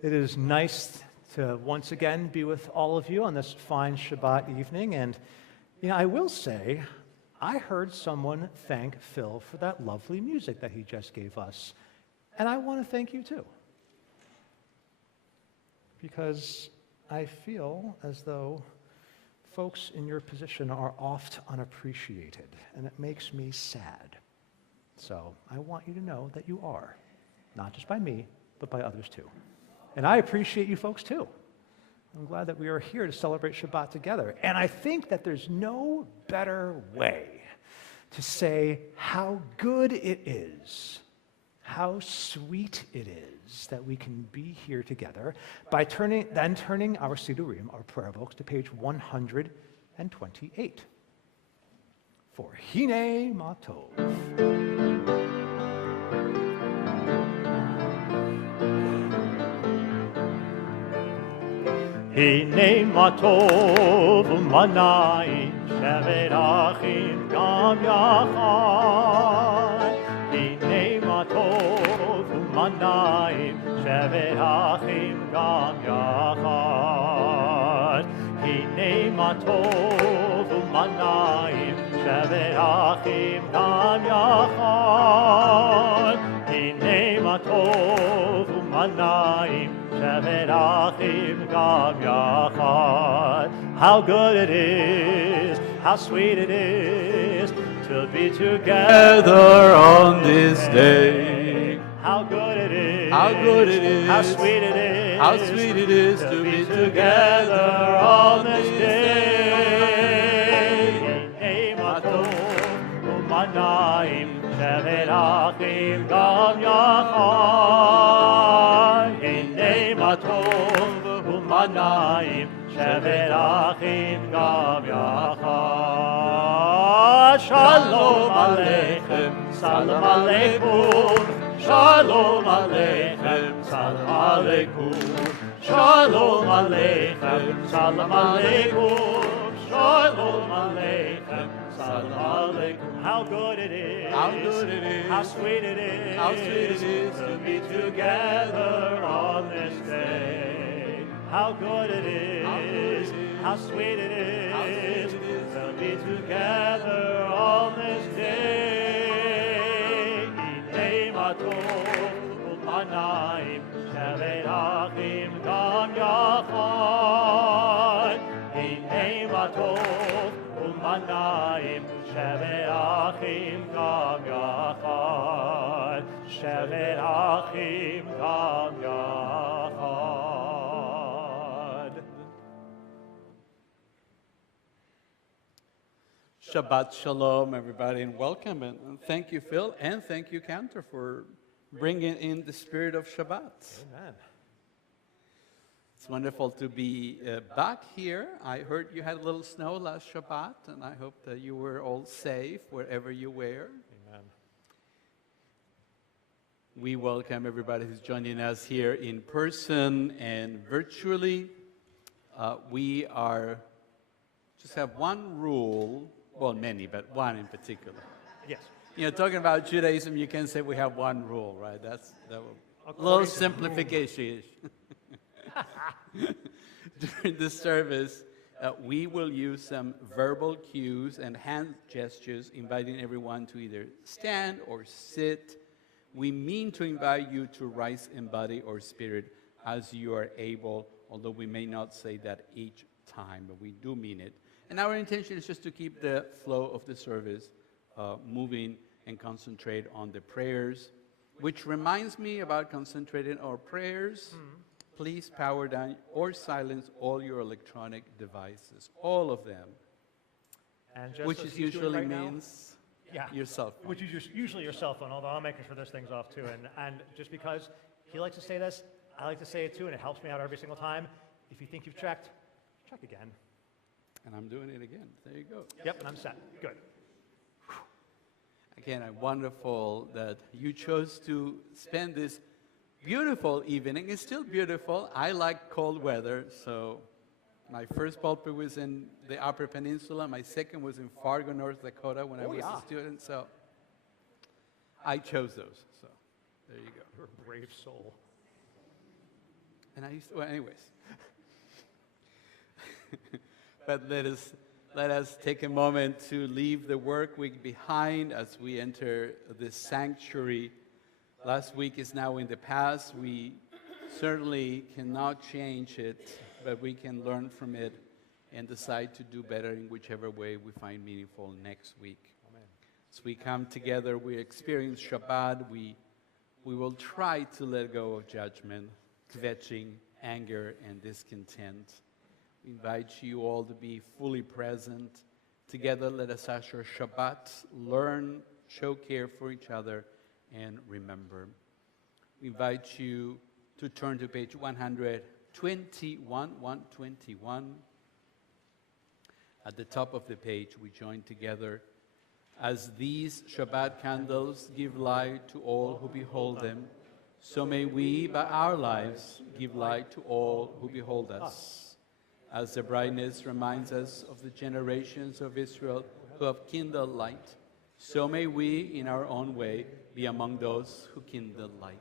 It is nice to once again be with all of you on this fine Shabbat evening. And, I will say, I heard someone thank Phil for that lovely music that he just gave us. And I want to thank you too. Because I feel as though folks in your position are oft unappreciated, and it makes me sad. So I want you to know that you are, not just by me, but by others too. And I appreciate you folks too. I'm glad that we are here to celebrate Shabbat together. And I think that there's no better way to say how good it is, how sweet it is that we can be here together by turning our Sidurim, our prayer books, to page 128. For Hine Matov. Hine matov u'manayim shevet achim gam yachad. Hine matov u'manayim shevet achim gam yachad. Hine matov u'manayim shevet achim gam yachad. Hine matov u'manayim shevet achim gam yachad. How good it is, how sweet it is to be together on this day. How good it is, how good it is, how sweet it is, how sweet it is to be together on this day. Hinei matov u'manayim shevet achim gam yachad. Hinei matov u'manayim shevet achim gam yachad. Shalom aleichem, salam aleikum. Shalom aleichem, salam aleikum. Shalom aleichem, salam aleikum. Shalom aleichem, salam aleikum. How good it is, how good it is, how sweet it is, how sweet it is to be together on this day. How good it is, how sweet it is to be together on this day. Hinei matov u'manayim shevet achim gam yachad. Hinei matov u'manayim shevet achim gam yachad. Shevet achim gam yachad. Shabbat Shalom, everybody, and welcome. And thank you, Phil, and thank you, Cantor, for bringing in the spirit of Shabbat. Amen. It's wonderful to be back here. I heard you had a little snow last Shabbat, and I hope that you were all safe wherever you were. Amen. We welcome everybody who's joining us here in person and virtually. We just have one rule. Well, many, but one in particular. Yes. Talking about Judaism, you can say we have one rule, right? That's a little simplification. During the service, we will use some verbal cues and hand gestures, inviting everyone to either stand or sit. We mean to invite you to rise in body or spirit as you are able, although we may not say that each time, but we do mean it. And our intention is just to keep the flow of the service moving and concentrate on the prayers, which reminds me about concentrating on our prayers. Please power down or silence all your electronic devices, all of them, And just which as is he's doing usually right now, means yeah, your cell phone. which is usually your cell phone, although I'm making sure this thing's off too. And just because he likes to say this, I like to say it too, and it helps me out every single time. If you think you've checked, check again. And I'm doing it again. There you go. Yep, and I'm set. Good. Again, wonderful that you chose to spend this beautiful evening. It's still beautiful. I like cold weather, so my first pulpit was in the Upper Peninsula. My second was in Fargo, North Dakota when I was a student. So I chose those. So There you go. You're a brave soul. And I used to, well, anyways. But let us take a moment to leave the work week behind as we enter this sanctuary. Last week is now in the past. We certainly cannot change it, but we can learn from it and decide to do better in whichever way we find meaningful next week. Amen. As we come together, we experience Shabbat, we will try to let go of judgment, kvetching, anger, and discontent. We invite you all to be fully present. Together, let us usher Shabbat, learn, show care for each other, and remember. We invite you to turn to page 121. At the top of the page, we join together. As these Shabbat candles give light to all who behold them, so may we, by our lives, give light to all who behold us. As the brightness reminds us of the generations of Israel who have kindled light, so may we, in our own way, be among those who kindle light.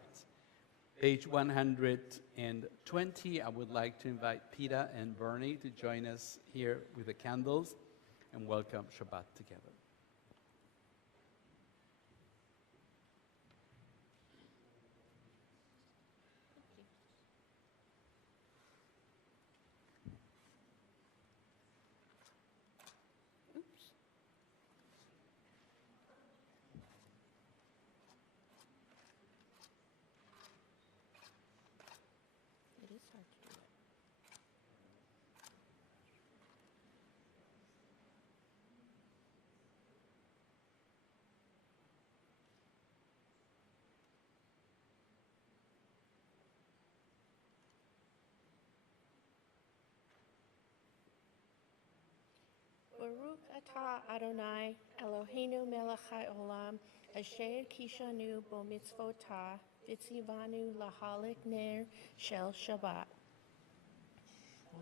Page 120, I would like to invite Peter and Bernie to join us here with the candles and welcome Shabbat together. Baruch atah Adonai Eloheinu melech haolam asher kishanu bo mitzvotah v'tzivanu lahalik ner shel Shabbat.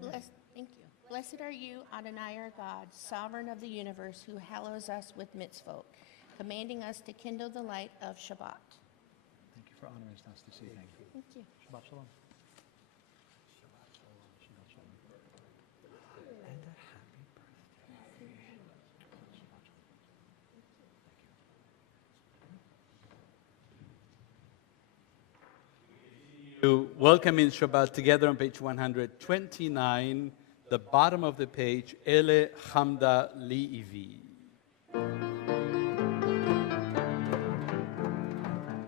Thank you. Blessed are you, Adonai our God, sovereign of the universe, who hallows us with mitzvot, commanding us to kindle the light of Shabbat. Thank you for honoring us this evening. Thank you. Shabbat shalom. Shabbat shalom. Shabbat shalom. And a happy birthday. Shabbat shalom. To welcome in Shabbat together on page 129, the bottom of the page, Ele Hamda Li'ivi.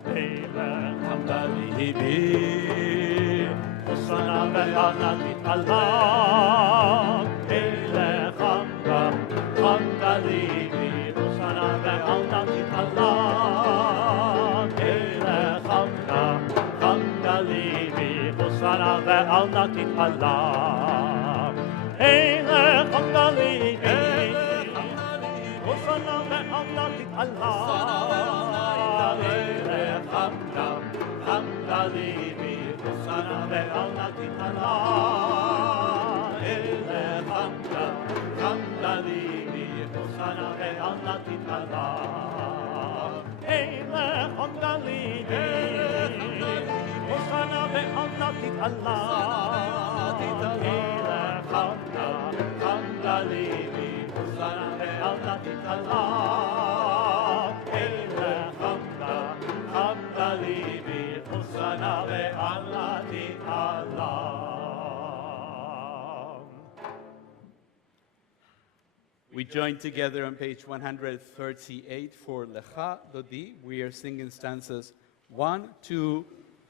Ele Hamda Li'ivi, Hosanna ve'ana nit'alah. Ele Hamda Li'ivi, Hosanna ve'ana nit'alah. Ele Hamda Li'ivi, Hosanna ve'ana nit'alah. Ele Hamda Li'ivi, Hosanna ve'ana nit'alah. Ele Hamda Li'ivi, Hosanna ve'ana nit'alah. Ele Hamda Li'ivi, Hosanna ve'ana nit'alah. Ele Hamda Li'ivi, Hosanna ve'ana nit'alah. Ele Hamda Li'ivi, Hosanna ve'ana nit'alah. Ele Hamda Li'ivi, Hosanna ve'ana nit'alah. We join together on page 138 for Lecha Dodi. We are singing stanzas 1, 2,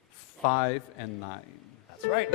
5, and 9. That's right.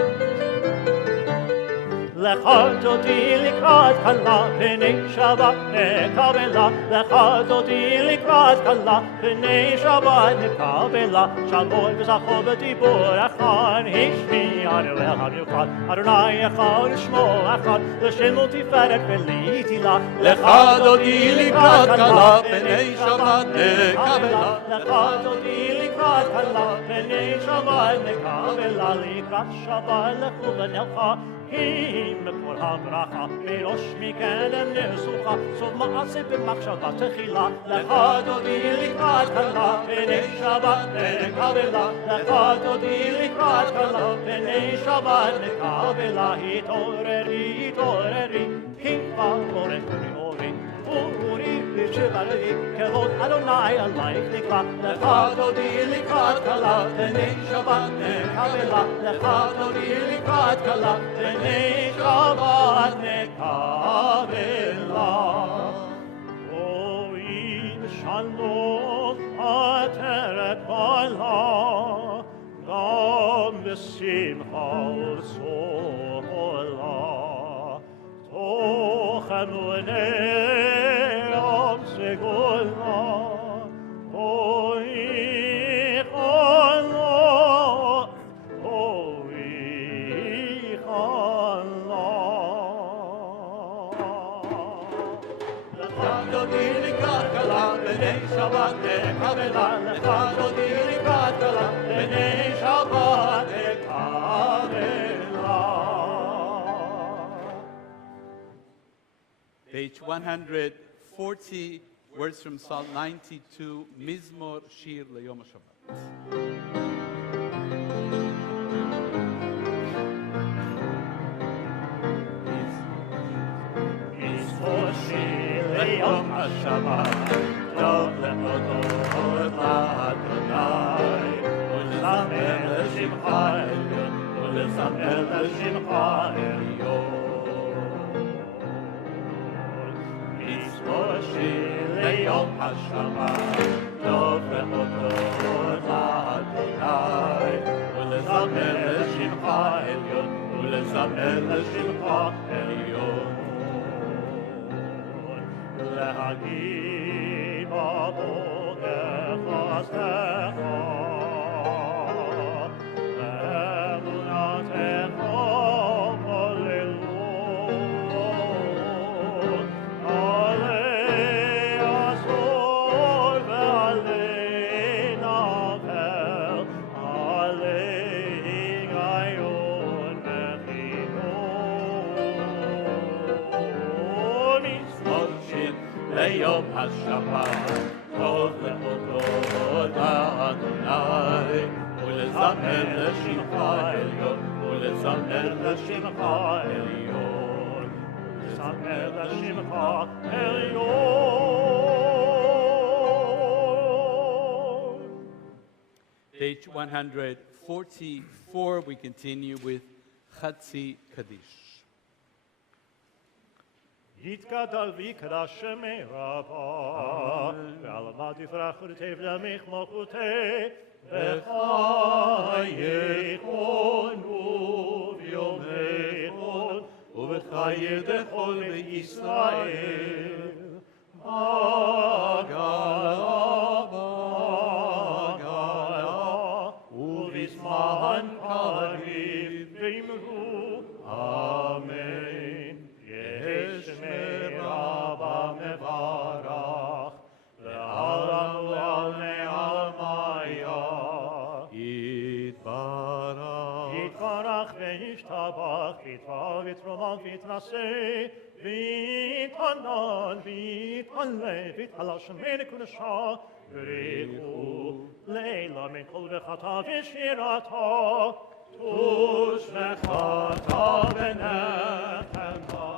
Lecha dodi likrat kala p'nei Shabbat nekabela. Lecha dodi likrat kala p'nei Shabbat nekabela. Shalom v'zachor b'dibur echad. Hishmi Emanuel hamiuchad. Adonai echad u'shmo echad. L'shem u'tiferet v'litila. Lecha dodi likrat kala p'nei Shabbat nekabela. Lecha dodi likrat kala p'nei Shabbat nekabela. Likrat Shabbat lechu v'nelcha. Him כל הברכה, בראש מכלם נסוכה, סוף מעשה במחשבה תחילה, לך דודי לקראת כלה, פני שבת נקבלה, לך דודי לקראת כלה, פני שבת נקבלה, התעוררי, התעוררי, כי כבר קורא קורי, אורי ושברי, כבוד אדוני עלייך נקרא, לך דודי לקראת כלה, פני שבת נקבלה, לך דודי לקראת כלה, פני שבת נקבלה. אוי שלום עטרת בעלה, גם בשמחה ובסולה, תוך אמוני עם סגולה, אוי חלה, אוי חלה. לך דודי לקראת כלה, בני שבת נקבלה, לך דודי לקראת כלה, בני שבת נקבלה. Page 140, words from Psalm 92, Mizmor Shir Leyom HaShabbat. מזמור שיר ליום השבת, טוב להודות לאדוני, ולזמר לשמך עליון, ולזמר לשמך עליון. מזמור שיר ליום השבת, טוב להודות לאדוני, ולזמר לשמך עליון, ולזמר לשמך עליון. להגיד בבוקר חסדך, ואמונתך בלילות, עלי עשור ועלי נבר, עלי היגיון וחידון. מזמור שיר ליום השבת, טוב להודות לאדוני, ולזמר לשמך עליון, ולזמר לשמך עליון, ולזמר לשמך עליון. Page 144, we continue with Chatzi Kaddish. יתגדל ויקדש שמי רבה, ועל מה תפרח ותהב למך מלכותי, בחייכון וביומכון, ובחיי דכל בישראל. בגלה, בגלה, ובזמן קריב ואמרו אמן. יש מרבה מברך, לעלם ועל נעלמיה. יתברך, יתברך וישתבח, יתברך ויתרומם ויתנשא, ויתענן ויתעלה, ויתעלה שמי לקודשה, בריחו לילה מן כל ברכתה ושירתה, ושמחתה ונחמה.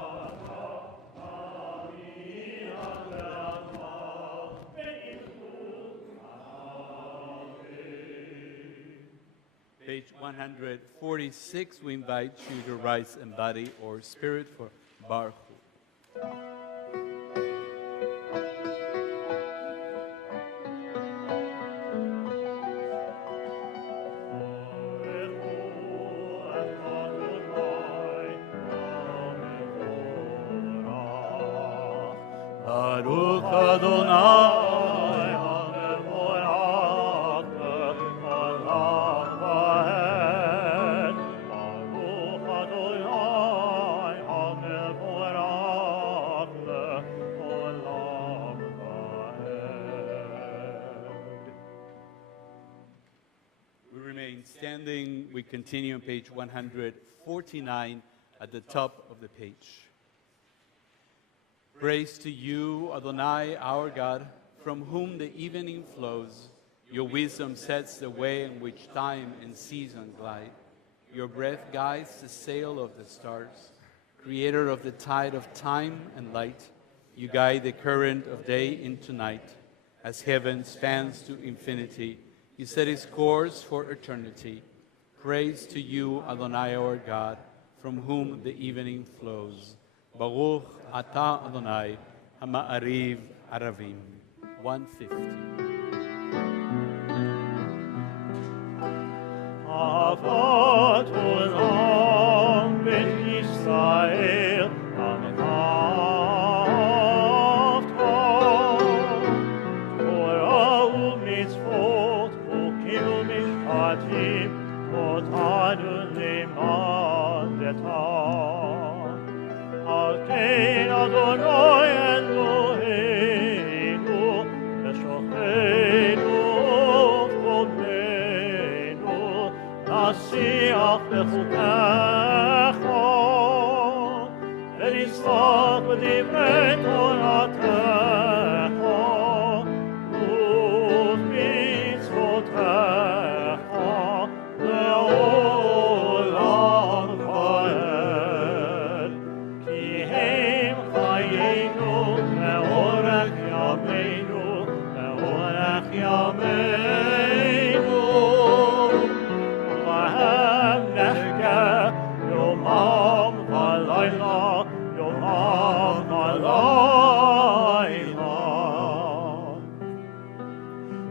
Page 146, we invite you to rise and body or spirit for Baruch Hu. Baruch Adonai HaMevorach Le'olam Va'ed. Baruch Adonai HaMevorach Le'olam Va'ed. We remain standing. We continue on page 149, at the top of the page. Praise to you, Adonai, our God, from whom the evening flows. Your wisdom sets the way in which time and season glide. Your breath guides the sail of the stars. Creator of the tide of time and light, you guide the current of day into night. As heaven spans to infinity, you set its course for eternity. Praise to you, Adonai, our God, from whom the evening flows. Baruch atah Adonai, hama'ariv aravim. 150. Avat olam ben Yisrael, amekavta. Torah u'mitzvot, chukim u'mishpatim, otanu limadeta. Al kein Adonai Eloheinu, v'shocheinu v'kodmeinu, nasiach b'chukecha, v'nisach b'divrei Toratecha, u'v'mitzvotecha, le'olam va'ed. Ki hem chayenu, le'orech yameinu, le'orech yameinu. V'hem nechke, yomam v'layla, yomam v'layla.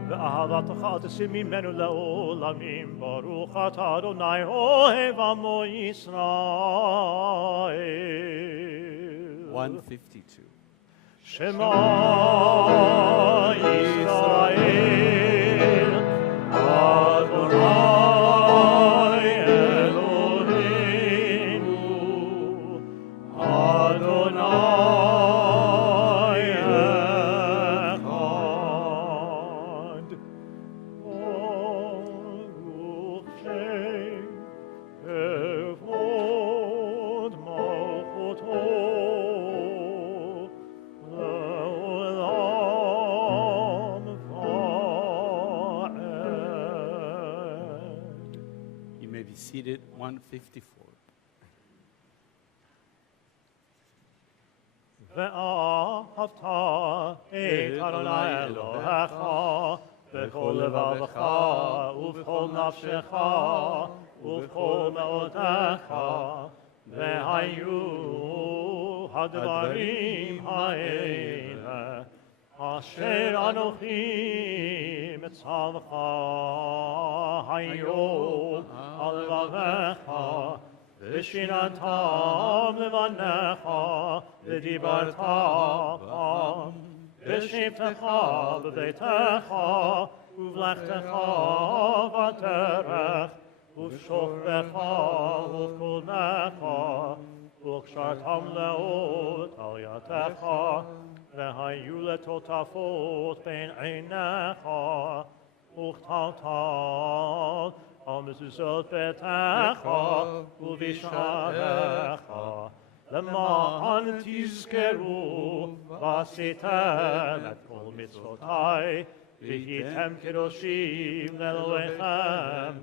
ואהבתך תשים ממנו לעולמים, ברוך אתה אדוני אוהב עמו ישראל. 152. שמע ישראל, אדוני אלוהינו, אדוני אחד. ברוך שם כבוד מלכותו לעולם ועד. You may be seated. 154. ואהבת את אדוני אלוהיך בכל לבבך ובכל נפשך ובכל מאודך, והיו הדברים האלה אשר אנוכי מצווך היום על לבבך, ושיננתם לבניך ודיברת בם, בשבתך בביתך ובלכתך בדרך ובשוכבך ובקודמך, וקשרתם לאות על ידך, והיו לטוטפות בין עיניך, וכתבת על מזוזות ביתך ובשעריך, למען תזכרו ועשיתם את כל מצוותי, והייתם קדושים לאלוהיכם.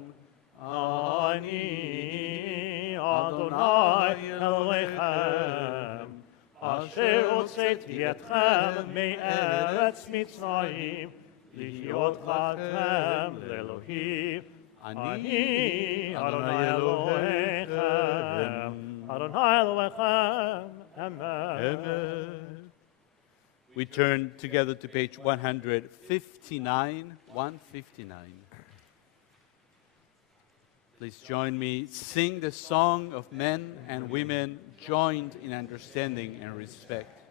אני אדוני אלוהיכם, אשר הוצאתי אתכם מארץ מצרים, להיות לכם לאלוהים. אני אדוני אלוהיכם, אדוני אלוהיכם, אמן. We turn together to page 159. 159. Please join me. Sing the song of men and women joined in understanding and respect.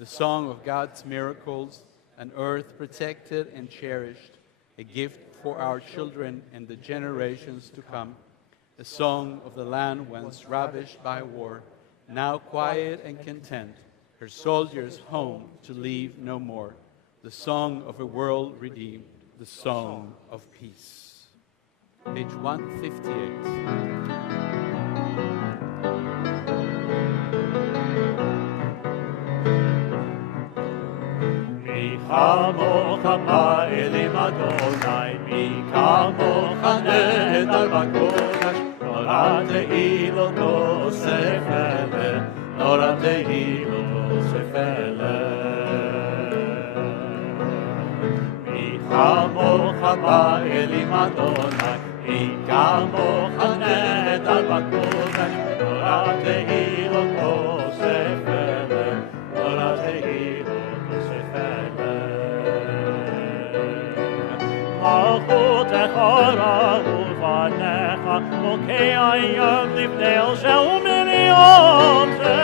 The song of God's miracles, an earth protected and cherished, a gift for our children and the generations to come. A song of the land once ravished by war, now quiet and content, her soldiers home to leave no more. The song of a world redeemed, the song of peace. Page 158. כמוך באלים אדוני, מי כמוך נהדר בקודש, נורא תהילות תוסף אלה, נורא תהילות תוסף אלה. מי כמוך באלים אדוני, מי כמוך נהדר בקודש, נורא תהילות תוסף אלה, נורא תהילות תוסף אלה. מלכותך ראו בניך, חוקי הים לפני של מרים, זה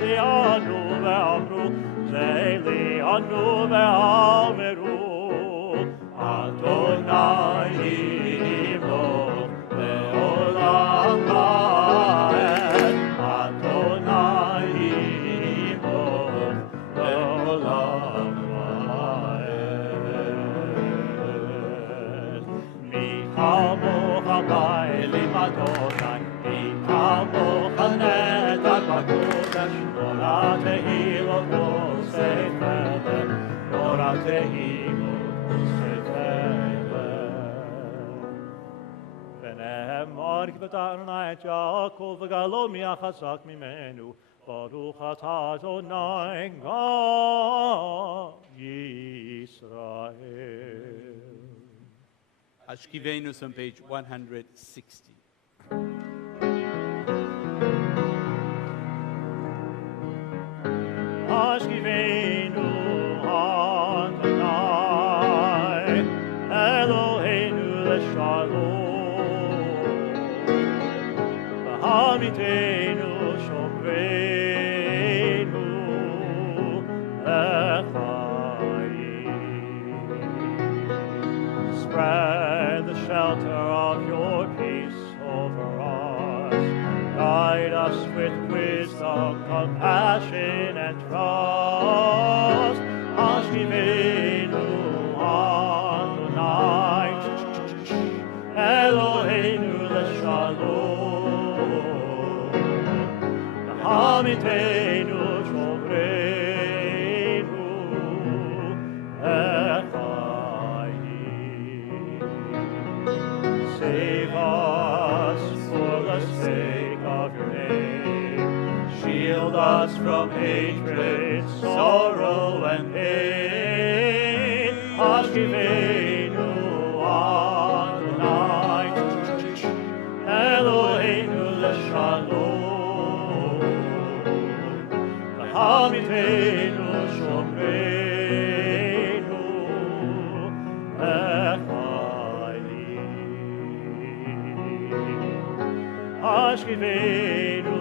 ליאנו ואמרו, זה ליאנו ואמרו, אדוני ימלוך לעולם ועד, אדוני ימלוך לעולם ועד. מי כמוך באלים אדוני, מי כמוך נהדר בקודש, נורא תהילות תוסף אלה, נורא תהילות תוסף אלה. ונאמר כבתרנה את יעקב וגלו מי החזק ממנו, ברוך אתה אדוני גא ישראל. Ashkivenus on page 160. Ashkivenu Adonai, Eloheinu leshalom, v'hamitenu shomreinu lechayim. Spread the shelter of your peace over us, guide us with wisdom, compassion, and trust. Ashkivenu Adonai, Eloheinu leshalom, v'hamitenu shomreinu lechayim. Save us for the sake of your name. Shield us from hatred, sorrow, and pain. Ashkivenu Adonai, Eloheinu leshalom, v'hamitenu shomreinu lechayim. Ashkivenu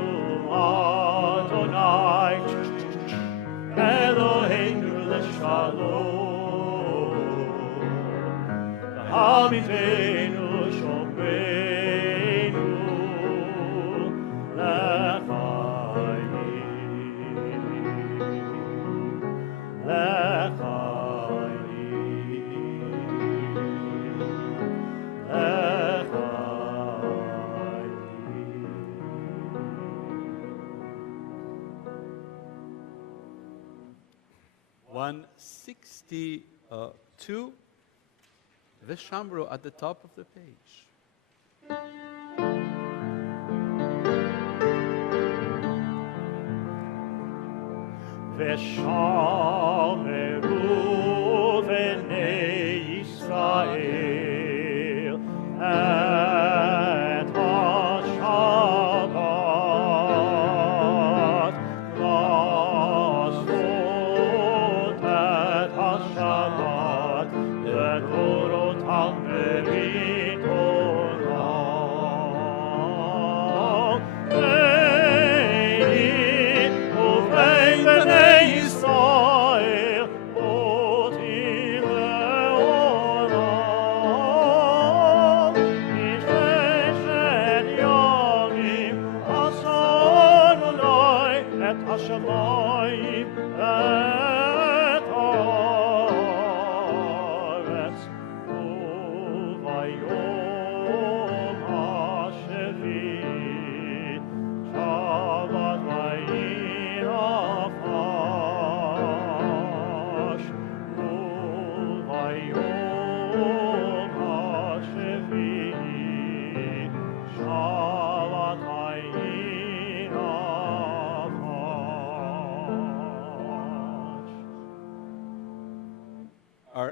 Adonai, Eloheinu leshalom, v'hamitenu shomreinu lechayim. Lechayim. 162, Vishamro at the top of the page. Veshameru v'nei Yisrael et ha-Shabbat, v'asvot et ha-Shabbat, v'gorotam v'ritonam. Beini uvein b'nei Yisrael,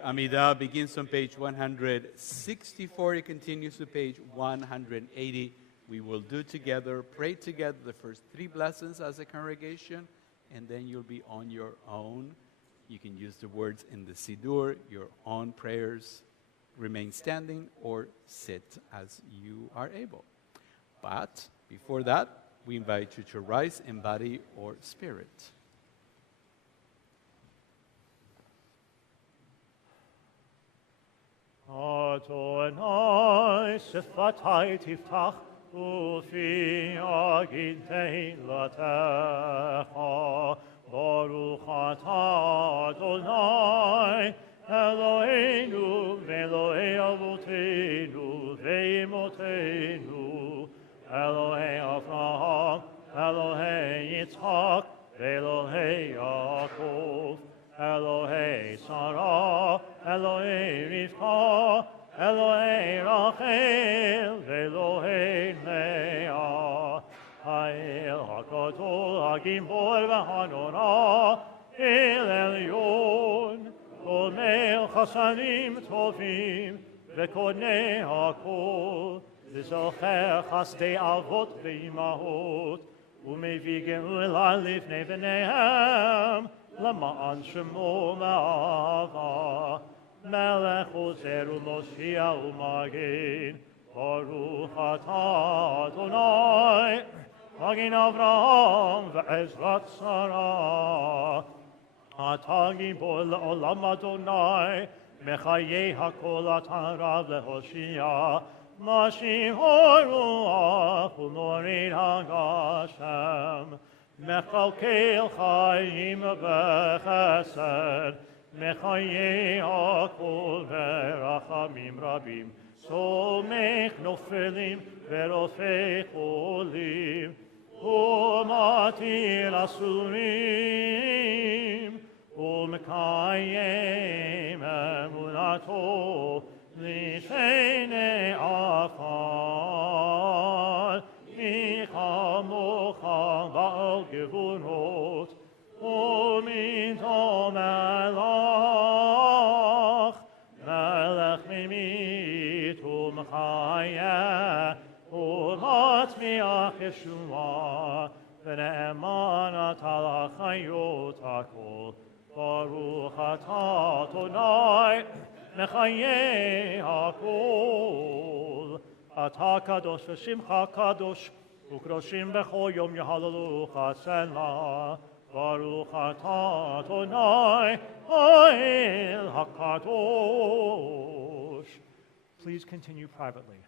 Amidah begins on page 164. It continues to page 180. We will do together, pray together the first 3 blessings as a congregation, and then you'll be on your own. You can use the words in the Siddur, your own prayers. Remain standing or sit as you are able. But before that, we invite you to rise in body or spirit. Adonai sifatai tiftach ufi agid tehilatecha Baruch atah Adonai Eloheinu ve'Elohei avoteinu ve'imoteinu Elohei Avraham Elohei Yitzhak ve'Elohei Yaakov Elohei Sarah, Elohei Rivka, Elohei Rachel, Elohei Leah. Ha'el HaGadol, HaGimbor v'Hanora, El Elyon, Gomel Chasanim Tovim, V'Kodnei HaKol, V'Zocher Chasdei Avot v'Imahot, U'Mevi Geula Livnei B'neihem, למען שמו מאהבה, מלך עוזר ומושיע ומגן, ברוך אתה אדוני, מגן אברהם ועזרת שרה. אתה גיבור לעולם אדוני, מחיי הכל אתה רב להושיע, משיב הרוח ומוריד הגשם. מכלכל חיים וחסד, מחיי הכל ורחמים רבים, סומך נופלים ורופא חולים, ומטיל אסורים, ומקיים אמונתו לשני עפר. מי כמוך בעל גבורות, ומיתו מלך, מלך ממית ומחיה, ולהצמיח ישועה, ונאמן אתה לחיות הכל. ברוך אתה אדוני, מחיי הכל. אתה קדוש ושמך קדוש, וקדושים בכל יום יהללוך סלה. ברוך אתה אדוני, האל הקדוש. Please continue privately.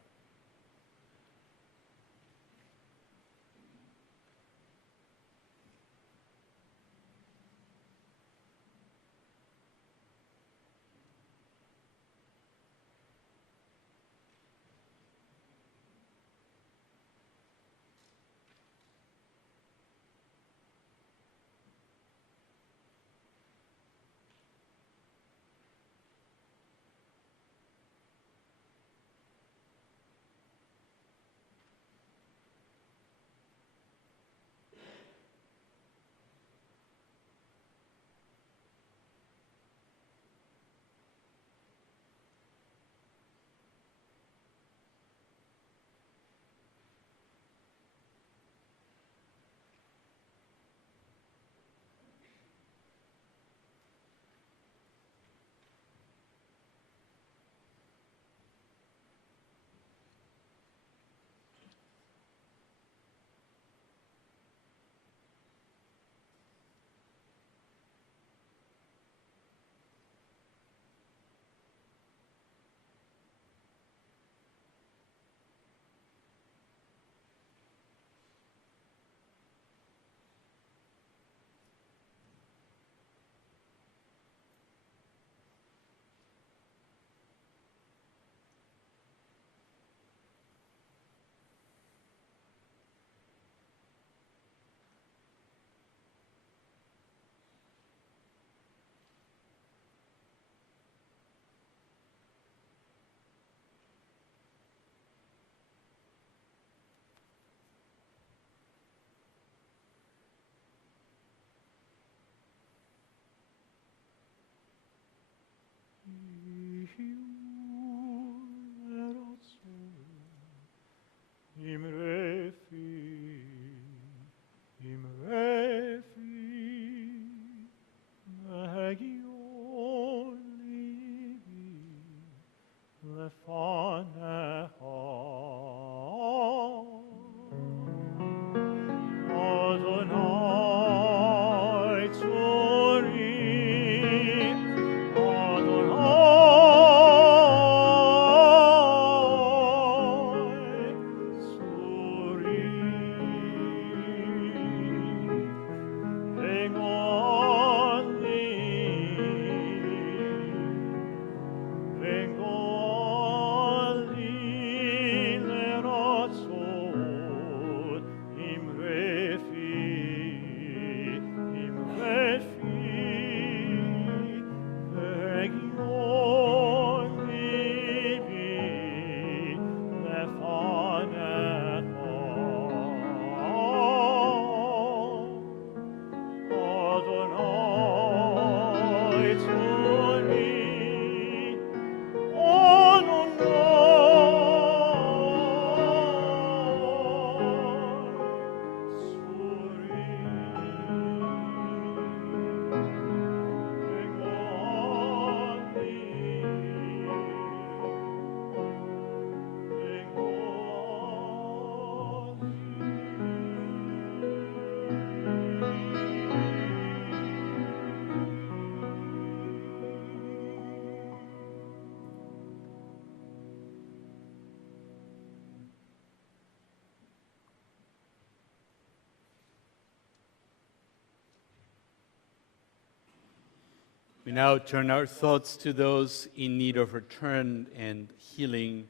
We now turn our thoughts to those in need of return and healing.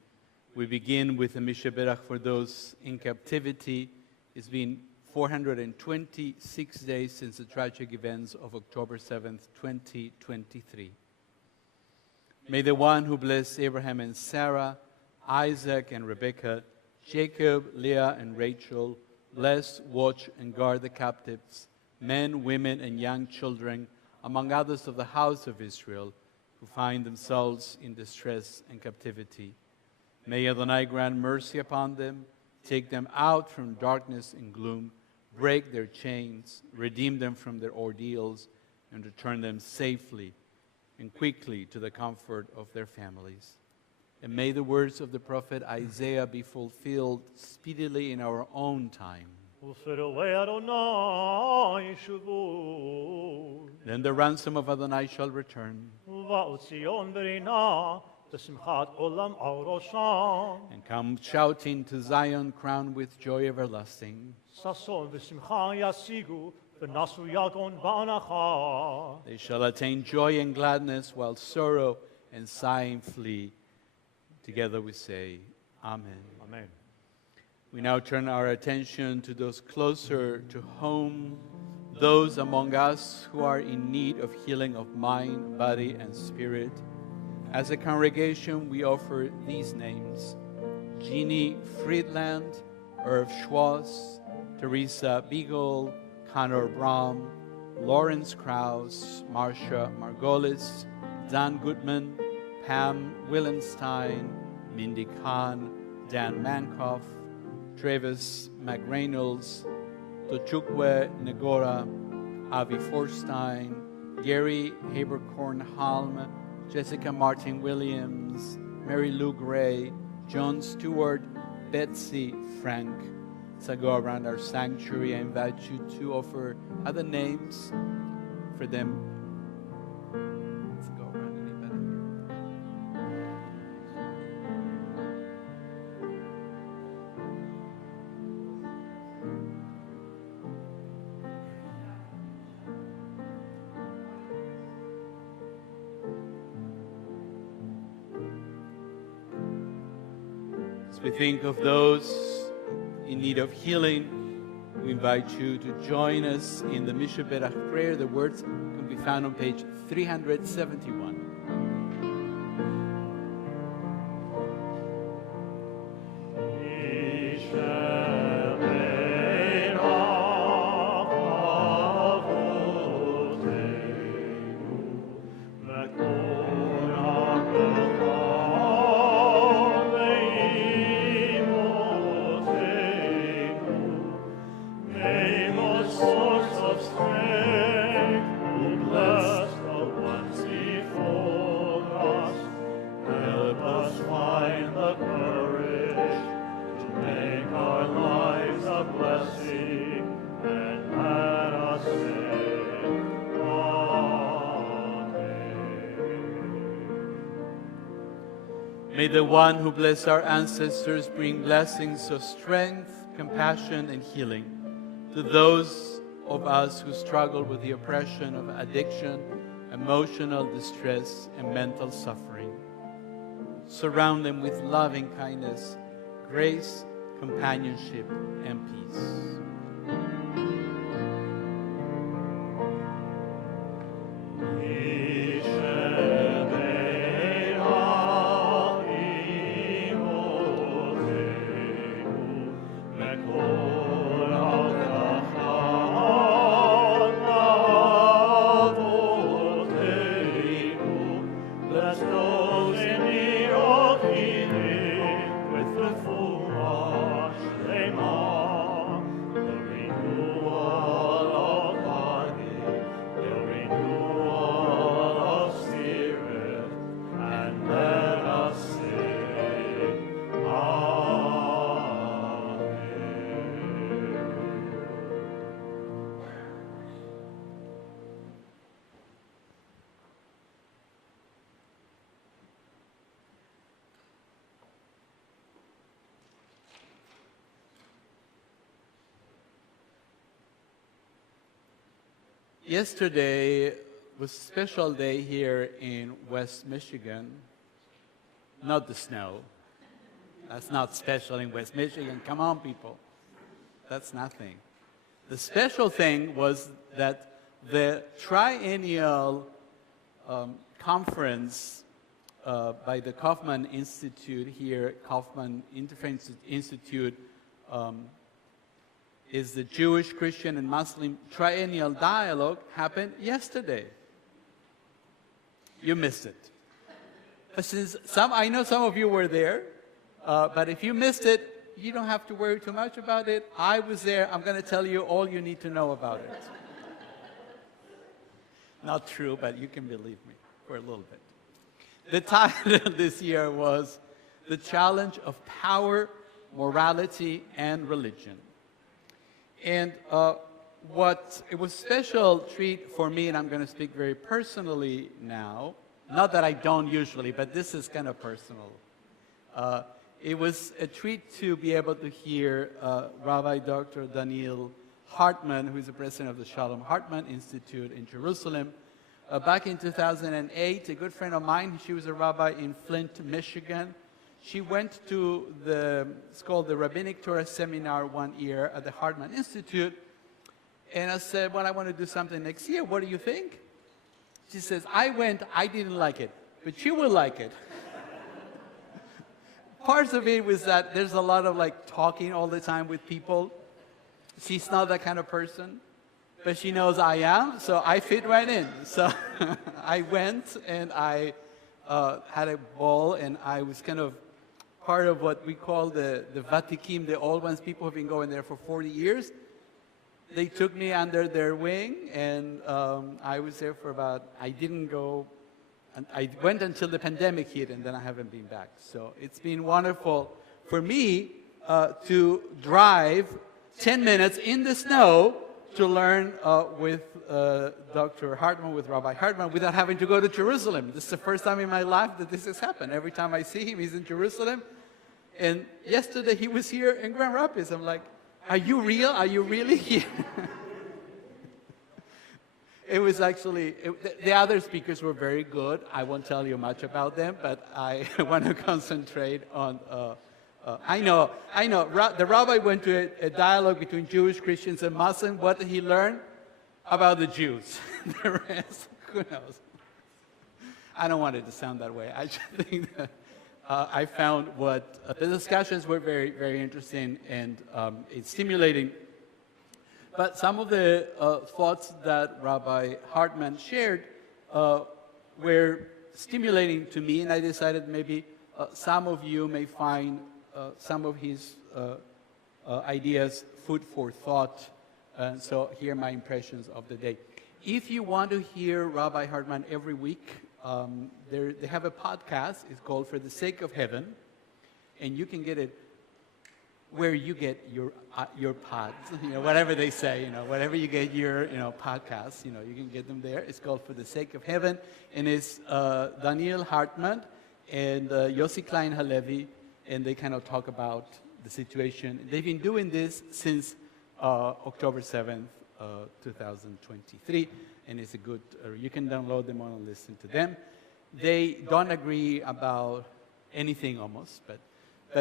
We begin with the Mishaberach for those in captivity. It's been 426 days since the tragic events of October 7th, 2023. May the one who blessed Abraham and Sarah, Isaac and Rebekah, Jacob, Leah and Rachel, bless, watch, and guard the captives, men, women, and young children, among others of the house of Israel, who find themselves in distress and captivity. May Adonai grant mercy upon them, take them out from darkness and gloom, break their chains, redeem them from their ordeals, and return them safely and quickly to the comfort of their families. And may the words of the prophet Isaiah be fulfilled speedily in our own time. Then the ransom of Adonai shall return, and come shouting to Zion, crowned with joy everlasting. They shall attain joy and gladness, while sorrow and sighing flee. Together we say, Amen. Amen. We now turn our attention to those closer to home, those among us who are in need of healing of mind, body, and spirit. As a congregation, we offer these names: Jeannie Friedland, Irv Schwartz, Teresa Beagle, Connor Brahm, Lawrence Krause, Marcia Margolis, Dan Goodman, Pam Willenstein, Mindy Khan, Dan Mankoff, Travis McReynolds, Tochukwe Negora, Avi Forstein, Gary Haberkorn-Halm, Jessica Martin Williams, Mary Lou Gray, John Stewart, Betsy Frank. As I go around our sanctuary, I invite you to offer other names for them. Let's go around. Anybody here? As we think of those in need of healing, we invite you to join us in the Misha Berach prayer. The words can be found on page 371. Amen. May the one who blessed our ancestors bring blessings of strength, compassion, and healing to those of us who struggle with the oppression of addiction, emotional distress, and mental suffering. Surround them with loving kindness, grace, companionship, and peace. Yesterday was a special day here in West Michigan. Not the snow. That's not special in West Michigan. Come on, people. That's nothing. The special thing was that the triennial conference by the Kaufman Institute here, Kaufman Interfaith Institute, is the Jewish, Christian, and Muslim triennial dialogue, happened yesterday. You missed it. But since I know some of you were there, but if you missed it, you don't have to worry too much about it. I was there. I'm going to tell you all you need to know about it. Not true, but you can believe me for a little bit. The title this year was The Challenge of Power, Morality, and Religion. And it was a special treat for me, and I'm going to speak very personally now. Not that I don't usually, but this is kind of personal. It was a treat to be able to hear Rabbi Dr. Daniel Hartman, who is the president of the Shalom Hartman Institute in Jerusalem. Back in 2008, a good friend of mine, she was a rabbi in Flint, Michigan. She went to it's called the Rabbinic Torah Seminar one year at the Hartman Institute. And I said, well, I want to do something next year. What do you think? She says, I didn't like it, but you will like it. Part of it was that there's a lot of talking all the time with people. She's not that kind of person, but she knows I am, so I fit right in. So I went and I had a ball, and I was kind of part of what we call the Vatikim, the old ones, people who have been going there for 40 years. They took me under their wing, and I was there for I didn't go, and I went until the pandemic hit, and then I haven't been back. So it's been wonderful for me to drive 10 minutes in the snow to learn with Dr. Hartman, with Rabbi Hartman, without having to go to Jerusalem. This is the first time in my life that this has happened. Every time I see him, he's in Jerusalem. And yesterday he was here in Grand Rapids. I'm like, are you real? Are you really here? It was actually, the other speakers were very good. I won't tell you much about them, but I want to concentrate on, I know, the rabbi went to a dialogue between Jewish, Christians, and Muslims. What did he learn? About the Jews. The rest, who knows? I don't want it to sound that way. I just think that I found the discussions were very, very interesting, and it's stimulating. But some of the thoughts that Rabbi Hartman shared were stimulating to me, and I decided maybe some of you may find some of his ideas food for thought. And so here are my impressions of the day. If you want to hear Rabbi Hartman every week, they have a podcast. It's called For the Sake of Heaven, and you can get it where you get your pods, whatever they say, whatever you get your podcasts, you can get them there. It's called For the Sake of Heaven, and it's Daniel Hartman, and Yossi Klein Halevi, and they kind of talk about the situation. They've been doing this since October 7th, 2023, and it's a good, you can download them and listen to them. They don't agree about anything almost, but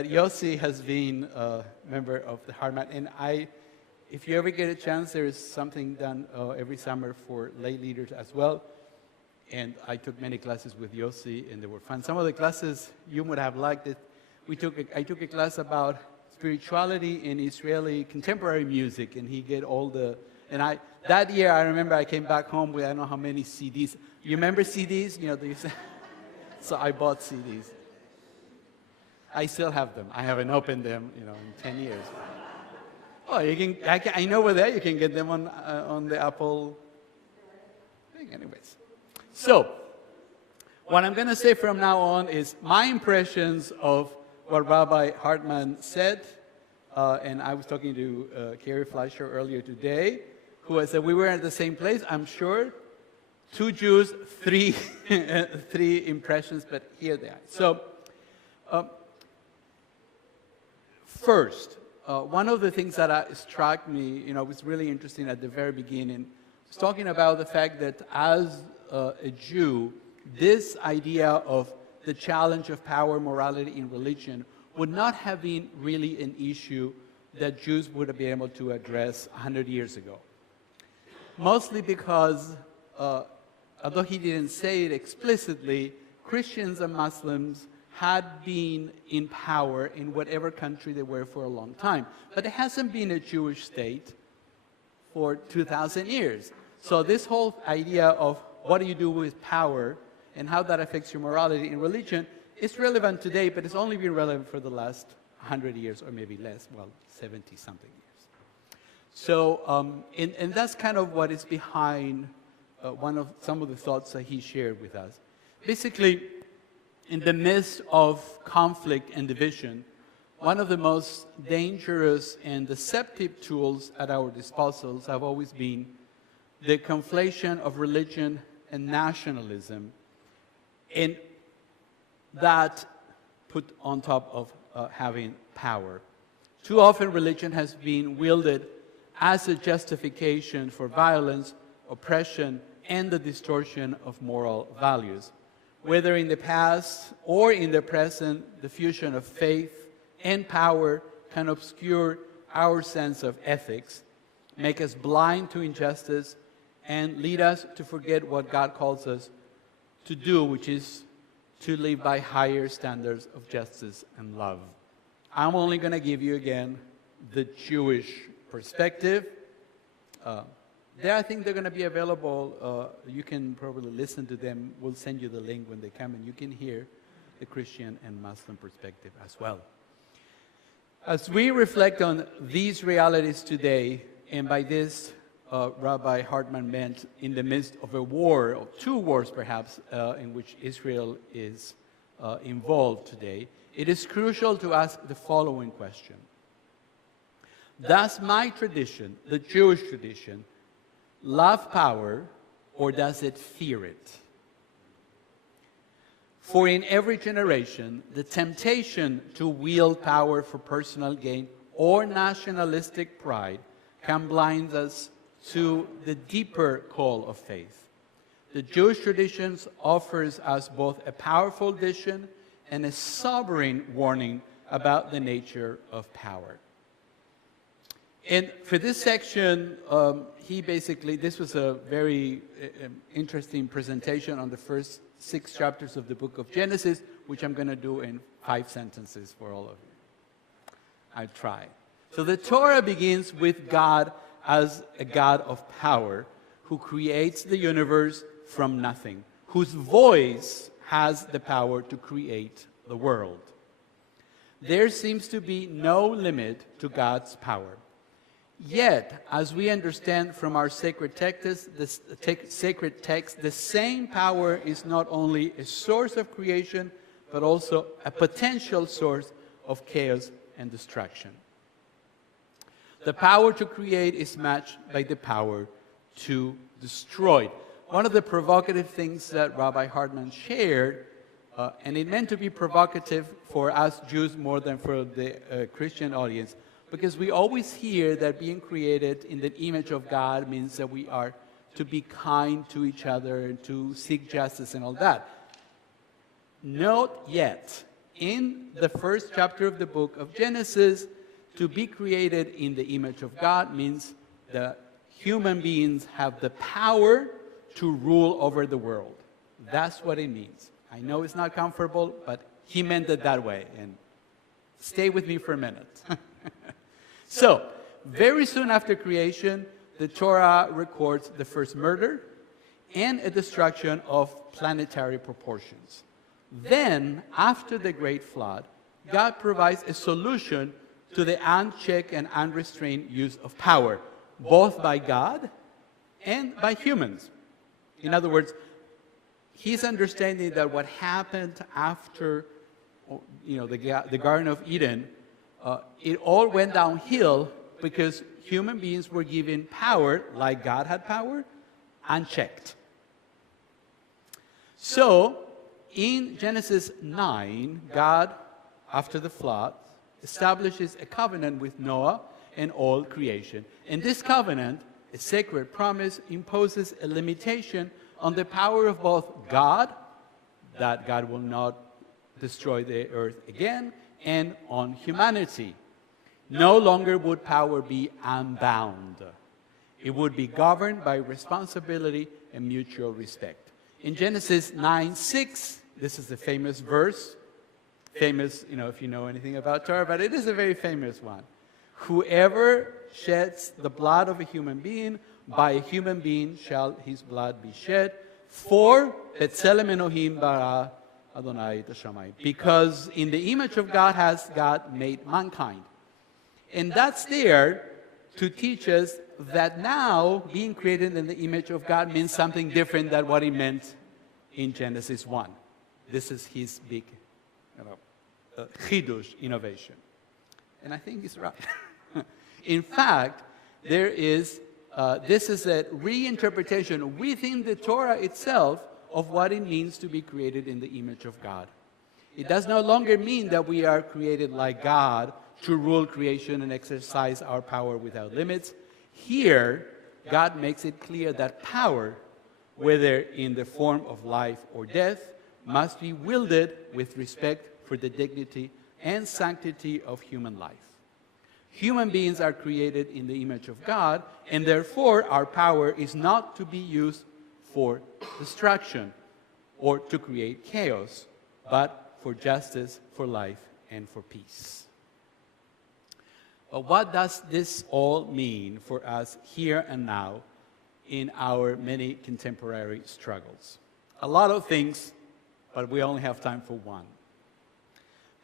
Yossi has been a member of the Hartman, and if you ever get a chance, there is something done every summer for lay leaders as well. And I took many classes with Yossi, and they were fun. Some of the classes you would have liked it. I took a class about spirituality in Israeli contemporary music, and he get all the. And that year I remember I came back home with I don't know how many CDs. You remember CDs? You know, so I bought CDs. I still have them. I haven't opened them, you know, in 10 years. Oh, I know where you can get them on the Apple thing. Anyways. So, what I'm going to say from now on is my impressions of what Rabbi Hartman said, and I was talking to Carrie Fleischer earlier today, who said we were at the same place, I'm sure. 2 Jews, 3 impressions, but here they are. So, first, one of the things that struck me, you know, was really interesting at the very beginning, was talking about the fact that as a Jew, this idea of the challenge of power, morality, in religion would not have been really an issue that Jews would have been able to address 100 years ago. Mostly because, although he didn't say it explicitly, Christians and Muslims had been in power in whatever country they were for a long time. But there hasn't been a Jewish state for 2,000 years. So this whole idea of what do you do with power and how that affects your morality in religion is relevant today, but it's only been relevant for the last 100 years or maybe less, well, 70-something years. So, and that's kind of what is behind some of the thoughts that he shared with us. Basically, in the midst of conflict and division, one of the most dangerous and deceptive tools at our disposal have always been the conflation of religion and nationalism, and that put on top of having power. Too often religion has been wielded as a justification for violence, oppression, and the distortion of moral values. Whether in the past or in the present, the fusion of faith and power can obscure our sense of ethics, make us blind to injustice, and lead us to forget what God calls us to do, which is to live by higher standards of justice and love. I'm only going to give you again the Jewish perspective. I think they're going to be available. You can probably listen to them. We'll send you the link when they come, and you can hear the Christian and Muslim perspective as well. As we reflect on these realities today, and by this Rabbi Hartman meant in the midst of a war, or 2 wars perhaps, in which Israel is involved today, it is crucial to ask the following question. Does my tradition, the Jewish tradition, love power, or does it fear it? For in every generation, the temptation to wield power for personal gain or nationalistic pride can blind us to the deeper call of faith. The Jewish tradition offers us both a powerful vision and a sobering warning about the nature of power. And for this section, this was a very interesting presentation on the first 6 chapters of the book of Genesis, which I'm going to do in 5 sentences for all of you. I'll try. So the Torah begins with God as a God of power who creates the universe from nothing, whose voice has the power to create the world. There seems to be no limit to God's power. Yet, as we understand from our sacred text, the same power is not only a source of creation, but also a potential source of chaos and destruction. The power to create is matched by the power to destroy. One of the provocative things that Rabbi Hartman shared And it meant to be provocative for us Jews more than for the Christian audience, because we always hear that being created in the image of God means that we are to be kind to each other and to seek justice and all that. Note yet, in the first chapter of the book of Genesis, to be created in the image of God means that human beings have the power to rule over the world. That's what it means. I know it's not comfortable, but he meant it that way. And stay with me for a minute. So, very soon after creation, the Torah records the first murder and a destruction of planetary proportions. Then, after the great flood, God provides a solution to the unchecked and unrestrained use of power, both by God and by humans. In other words, he's understanding that what happened after the Garden of Eden, it all went downhill because human beings were given power, like God had power, unchecked. So, in Genesis 9, God, after the flood, establishes a covenant with Noah and all creation. And this covenant, a sacred promise, imposes a limitation on the power of both God, that God will not destroy the earth again, and on humanity. No longer would power be unbound. It would be governed by responsibility and mutual respect. In Genesis 9:6, this is a famous verse. Famous, if you know anything about Torah, but it is a very famous one. Whoever sheds the blood of a human being, by a human being shall his blood be shed. For B'Tselem Elohim bara Adonai et Hashamayim. Because in the image of God has God made mankind. And that's there to teach us that now being created in the image of God means something different than what it meant in Genesis 1. This is his big chidush, innovation. And I think he's right. In fact, this is a reinterpretation within the Torah itself of what it means to be created in the image of God. It does no longer mean that we are created like God to rule creation and exercise our power without limits. Here, God makes it clear that power, whether in the form of life or death, must be wielded with respect for the dignity and sanctity of human life. Human beings are created in the image of God, and therefore our power is not to be used for destruction or to create chaos, but for justice, for life, and for peace. But what does this all mean for us here and now in our many contemporary struggles? A lot of things, but we only have time for one.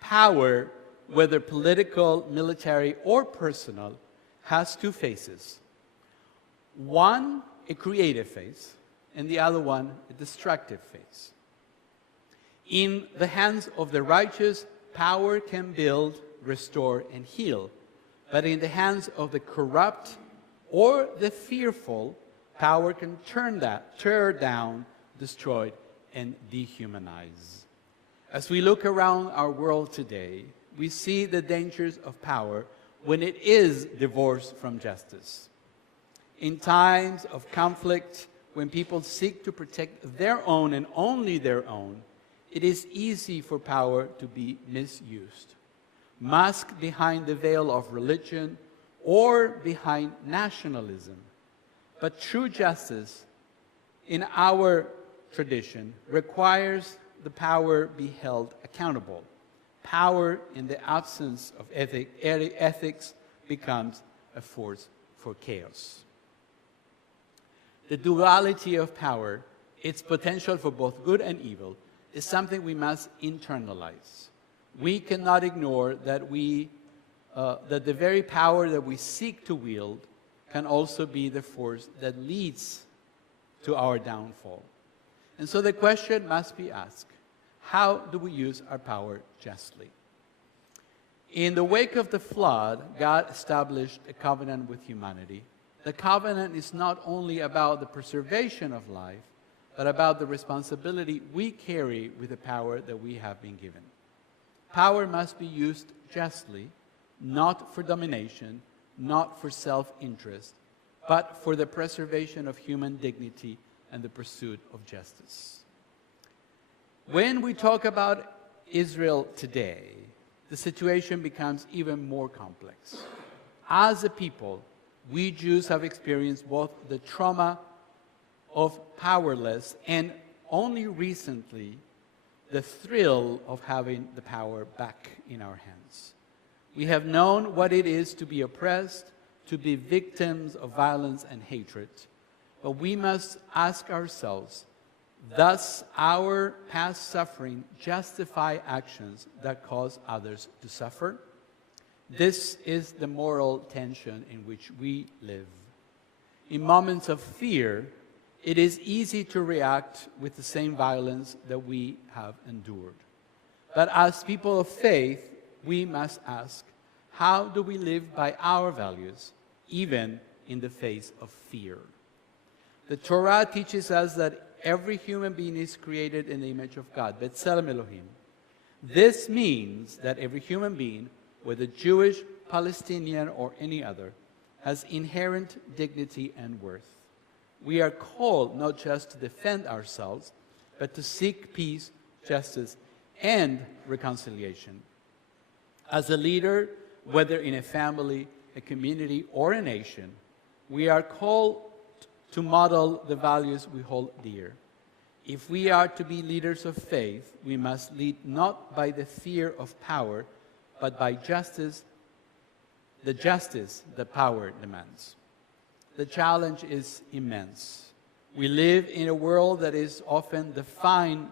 Power, whether political, military, or personal, has two faces. One, a creative face, and the other one, a destructive face. In the hands of the righteous, power can build, restore, and heal. But in the hands of the corrupt or the fearful, power can tear down, destroy, and dehumanize. As we look around our world today, we see the dangers of power when it is divorced from justice. In times of conflict, when people seek to protect their own and only their own, it is easy for power to be misused, masked behind the veil of religion or behind nationalism. But true justice, in our tradition, requires the power be held accountable. Power in the absence of ethics becomes a force for chaos. The duality of power, its potential for both good and evil, is something we must internalize. We cannot ignore that that the very power that we seek to wield can also be the force that leads to our downfall. And so the question must be asked, how do we use our power justly? In the wake of the flood, God established a covenant with humanity. The covenant is not only about the preservation of life, but about the responsibility we carry with the power that we have been given. Power must be used justly, not for domination, not for self-interest, but for the preservation of human dignity and the pursuit of justice. When we talk about Israel today, the situation becomes even more complex. As a people, we Jews have experienced both the trauma of powerless and only recently the thrill of having the power back in our hands. We have known what it is to be oppressed, to be victims of violence and hatred. But we must ask ourselves, does our past suffering justify actions that cause others to suffer? This is the moral tension in which we live. In moments of fear, it is easy to react with the same violence that we have endured. But as people of faith, we must ask, how do we live by our values, even in the face of fear? The Torah teaches us that every human being is created in the image of God, B'Tselem Elohim. This means that every human being, whether Jewish, Palestinian, or any other, has inherent dignity and worth. We are called not just to defend ourselves, but to seek peace, justice, and reconciliation. As a leader, whether in a family, a community, or a nation, we are called to model the values we hold dear. If we are to be leaders of faith, we must lead not by the fear of power, but by justice, the justice that power demands. The challenge is immense. We live in a world that is often defined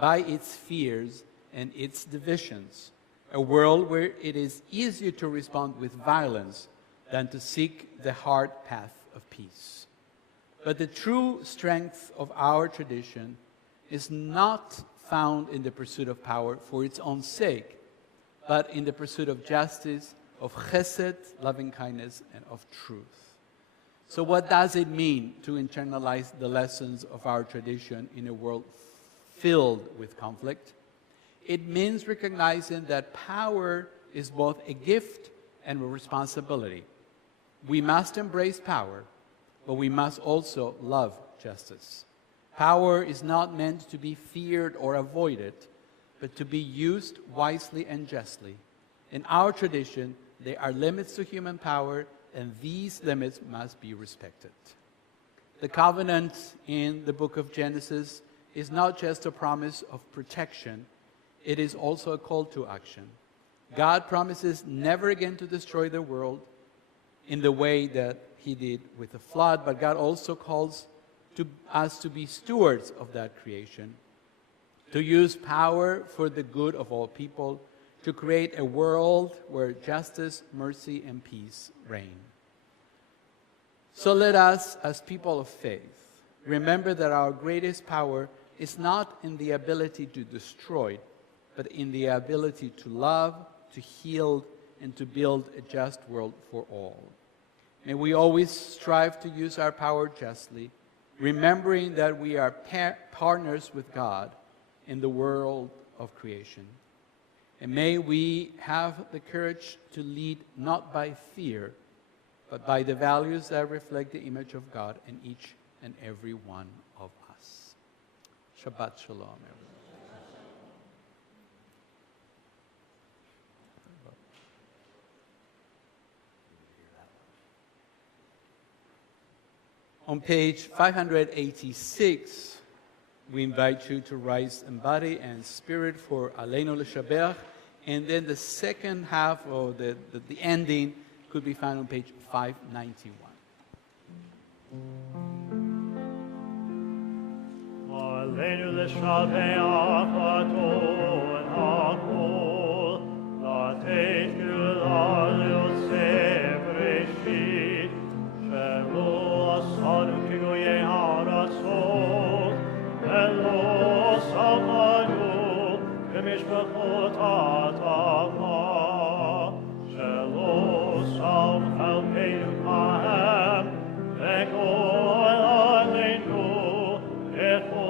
by its fears and its divisions, a world where it is easier to respond with violence than to seek the hard path of peace. But the true strength of our tradition is not found in the pursuit of power for its own sake, but in the pursuit of justice, of chesed, loving kindness, and of truth. So what does it mean to internalize the lessons of our tradition in a world filled with conflict? It means recognizing that power is both a gift and a responsibility. We must embrace power, but we must also love justice. Power is not meant to be feared or avoided, but to be used wisely and justly. In our tradition, there are limits to human power, and these limits must be respected. The covenant in the book of Genesis is not just a promise of protection, it is also a call to action. God promises never again to destroy the world in the way that he did with the flood, but God also calls us to be stewards of that creation, to use power for the good of all people, to create a world where justice, mercy, and peace reign. So let us, as people of faith, remember that our greatest power is not in the ability to destroy, but in the ability to love, to heal, and to build a just world for all. May we always strive to use our power justly, remembering that we are partners with God in the world of creation. And may we have the courage to lead not by fear, but by the values that reflect the image of God in each and every one of us. Shabbat Shalom, everyone. On page 586, we invite you to rise in body and spirit for Aleinu L'Shaber, and then the second half, or the ending, could be found on page 591. Aleinu L'Shaber Adon Hakol, Latei Gula Yosef Reshit, Shelo Asanu Kigoye Haratzot, Elo Samanu, Kemishpachot Atama, Shelo Sam Chalkeinu Mahem, Vekol Aleinu, Echol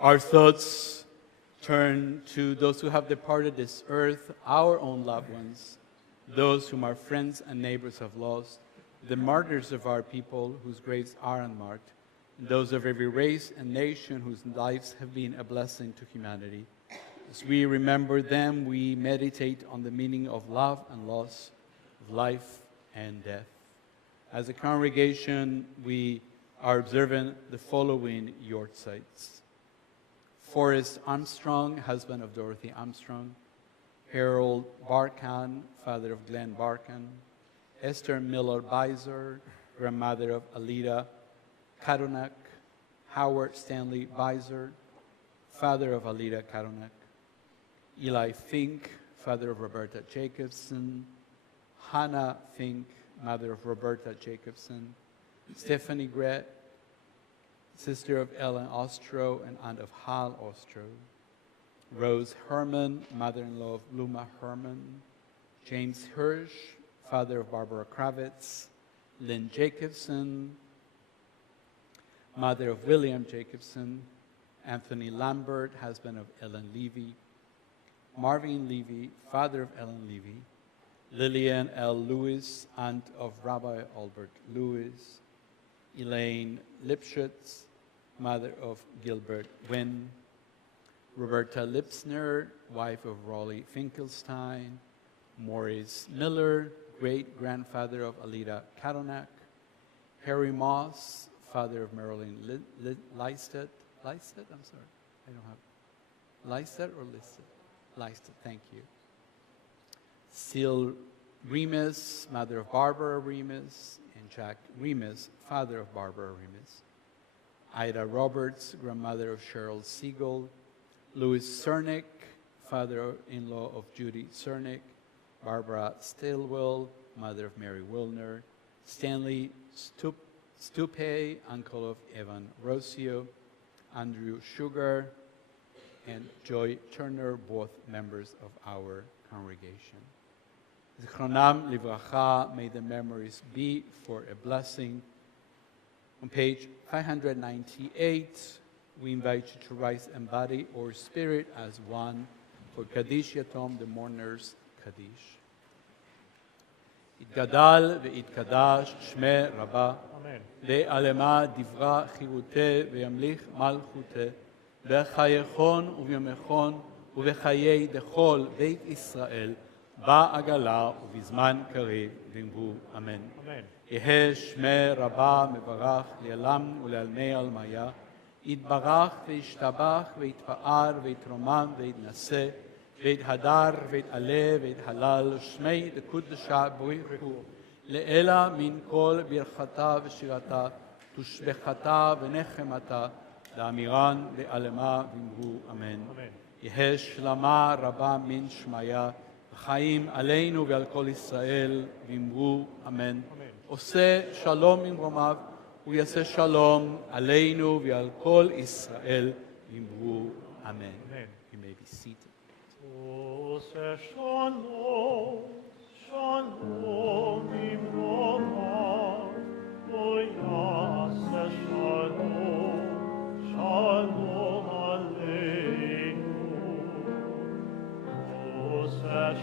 Our thoughts turn to those who have departed this earth, our own loved ones, those whom our friends and neighbors have lost, the martyrs of our people whose graves are unmarked, and those of every race and nation whose lives have been a blessing to humanity. As we remember them, we meditate on the meaning of love and loss, of life and death. As a congregation, we are observing the following yortzites. Forrest Armstrong, husband of Dorothy Armstrong. Harold Barkan, father of Glenn Barkan. Esther Miller Beiser, grandmother of Alida Karunak. Howard Stanley Beiser, father of Alida Karunak. Eli Fink, father of Roberta Jacobson. Hannah Fink, mother of Roberta Jacobson. Stephanie Gret, sister of Ellen Ostro and aunt of Hal Ostro. Rose Herman, mother-in-law of Luma Herman. James Hirsch, father of Barbara Kravitz. Lynn Jacobson, mother of William Jacobson. Anthony Lambert, husband of Ellen Levy. Marvin Levy, father of Ellen Levy. Lillian L. Lewis, aunt of Rabbi Albert Lewis. Elaine Lipschutz, mother of Gilbert Wynn. Roberta Lipsner, wife of Raleigh Finkelstein. Maurice Miller, great-grandfather of Alida Karunak. Harry Moss, father of Marilyn Leistet. Leistet? I'm sorry, I don't have. Leistet or Listet? Leistet, thank you. Seal Remus, mother of Barbara Remus. And Jack Remus, father of Barbara Remus. Ida Roberts, grandmother of Cheryl Siegel. Louis Cernick, father-in-law of Judy Cernick. Barbara Stilwell, mother of Mary Wilner. Stanley Stupe, uncle of Evan Rossio. Andrew Sugar, and Joy Turner, both members of our congregation. Zichronam livracha, may the memories be for a blessing. On page 598, we invite you to rise and body or spirit as one for Kaddish Yatom, the mourners' Kaddish. Itgadal ve'itkadash shme rabba, ve'alema divra chirute ve'yamlich malchute, ve'chayechon u'vyomechon u'vechayei dechol beit Israel, בעגלה ובזמן קריב, ואמרו אמן. יהא שמי רבה מברך לעלם ולעלמי עלמיה, יתברך וישתבח ויתפאר ויתרומם ויתנשא, ויתהדר ויתעלה ויתהלל, שמי דקודשה בריחו, לאלה מן כל ברכתה ושירתה, תושבחתה ונחמתה, לאמירן לעלמה ואמרו אמן. יהא שלמה רבה מן שמיה, חיים עלינו ועל כל ישראל, ואמרו אמן. עושה שלום ממרומיו, הוא יעשה שלום עלינו ועל כל ישראל, ואמרו אמן. You may be seated. עושה שלום, שלום ממרומיו, הוא יעשה שלום, שלום עלינו.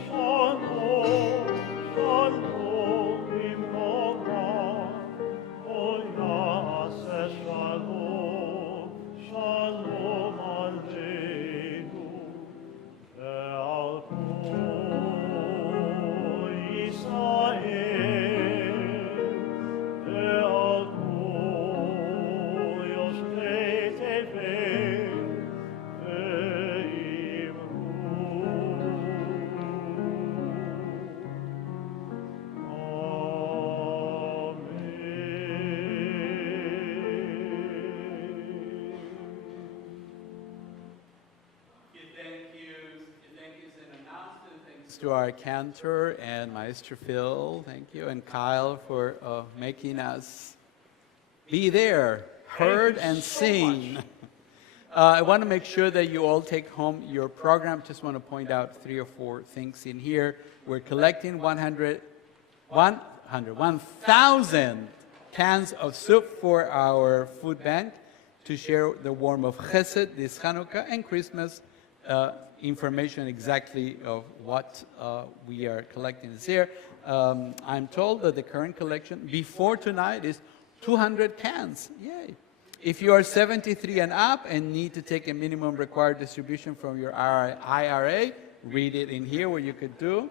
Shalom, shalom, imroma, o yaseh shalom, shalom aleinu, ve'al kol Yisrael, ve'al kol yoshvei tevel, to our cantor and Maestro Phil, thank you, and Kyle for making us be there, heard and seen. I want to make sure that you all take home your program. Just want to point out 3 or 4 things in here. We're collecting 1,000 cans of soup for our food bank to share the warmth of Chesed this Hanukkah and Christmas information exactly of what we are collecting this year. I'm told that the current collection before tonight is 200 cans. Yay. If you are 73 and up and need to take a minimum required distribution from your IRA, read it in here what you could do.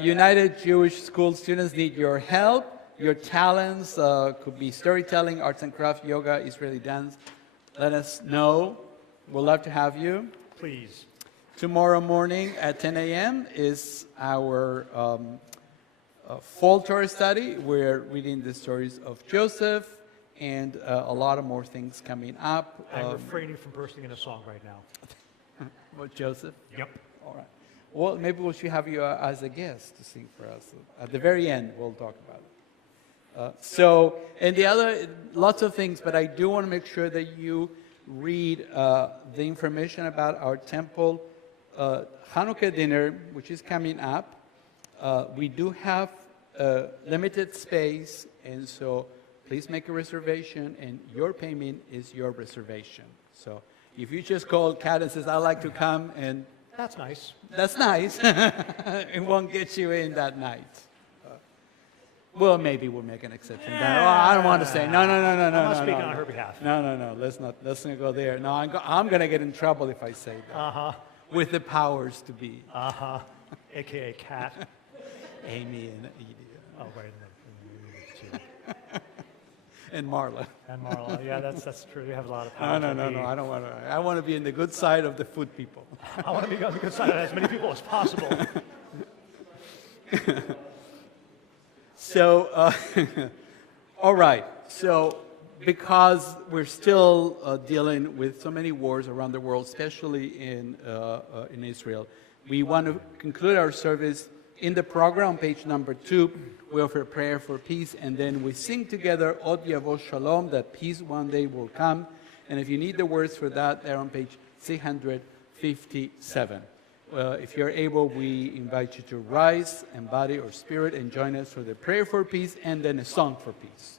United Jewish School students need your help. Your talents could be storytelling, arts and crafts, yoga, Israeli dance. Let us know. We'd love to have you. Please. Tomorrow morning at 10 a.m. is our fall Torah study. We're reading the stories of Joseph and a lot of more things coming up. I'm refraining from bursting into song right now. What, Joseph? Yep. All right. Well, maybe we should have you as a guest to sing for us. At the very end, we'll talk about it. And the other, lots of things, but I do want to make sure that you read the information about our temple Hanukkah dinner, which is coming up. We do have limited space, and so please make a reservation, and your payment is your reservation. So if you just call Kat and says, I'd like to come, and That's nice. that's nice, it won't get you in that night. Well, maybe we'll make an exception. I don't want to say. No. I'm not speaking on her behalf. No. Let's not go there. No, I'm going to get in trouble if I say that. Uh-huh. With the powers to be. Uh-huh. AKA Cat. Amy and Edie. Oh, wait a minute. And Marla. And Marla. Yeah, that's true. You have a lot of power. No. I don't want to. I want to be in the good side of the food people. I want to be on the good side of as many people as possible. So, all right. So, because we're still dealing with so many wars around the world, especially in Israel, we want to conclude our service in the program, page number 2. We offer prayer for peace, and then we sing together, Od Yavo Shalom, that peace one day will come. And if you need the words for that, they're on page 657. If you're able, we invite you to rise in body or spirit and join us for the prayer for peace and then a song for peace.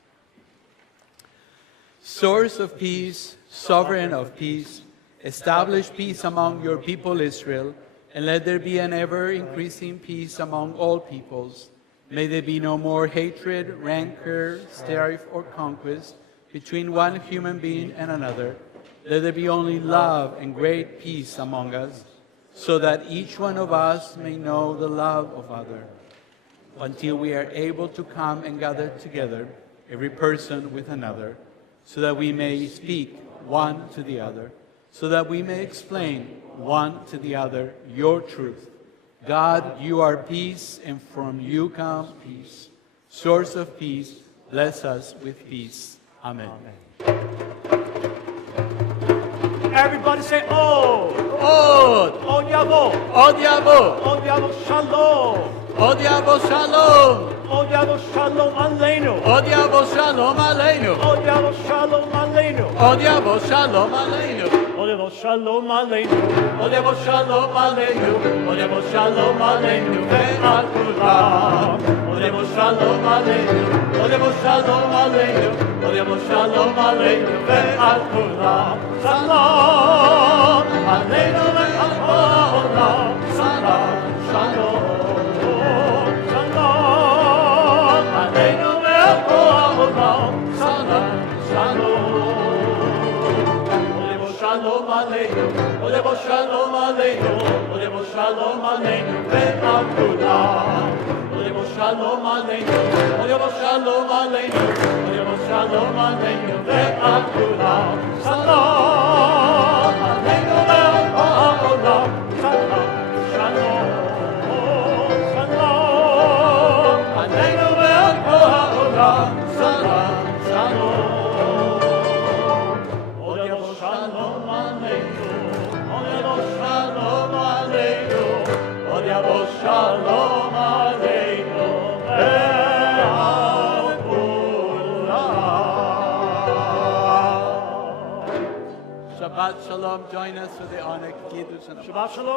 Source of peace, sovereign of peace, establish peace among your people Israel, and let there be an ever-increasing peace among all peoples. May there be no more hatred, rancor, strife, or conquest between one human being and another. Let there be only love and great peace among us, so that each one of us may know the love of other, until we are able to come and gather together, every person with another, so that we may speak one to the other, so that we may explain one to the other your truth. God, you are peace, and from you comes peace. Source of peace, bless us with peace. Amen. Everybody say, Oh! Od! Od Yavo! Od Yavo! Od Yavo Shalom! Od Yavo Shalom! Od Yavo Shalom Aleinu! Od Yavo Shalom Aleinu! Od Yavo Shalom Aleinu! Od Yavo Shalom Aleinu! Od Yavo Shalom Aleinu! Od Yavo Shalom Aleinu! Od Yavo Shalom Aleinu ve'al kulam! Od Yavo Shalom Aleinu! Od Yavo Shalom Aleinu! Od Yavo Shalom Aleinu ve'al kulam! Shalom Aleinu ve'al kulam! Shalom Shalom Shalom Aleinu ve'al kulam! Shalom Shalom Aleinu, Olevo Shalom Aleinu, Olevo Shalom Aleinu, ve'al kulam. Olevo Shalom Aleinu, Olevo Shalom Aleinu, Olevo Shalom Aleinu, ve'al kulam. Shalom Aleinu ve'al kulam. Shalom, Shalom, Shalom Aleinu ve'al kulam. Shalom, Shalom. Shalom Aleinu ve'al kulam. Shabbat Shalom. Join us for the honor, Kiddush, and Shabbat Shalom.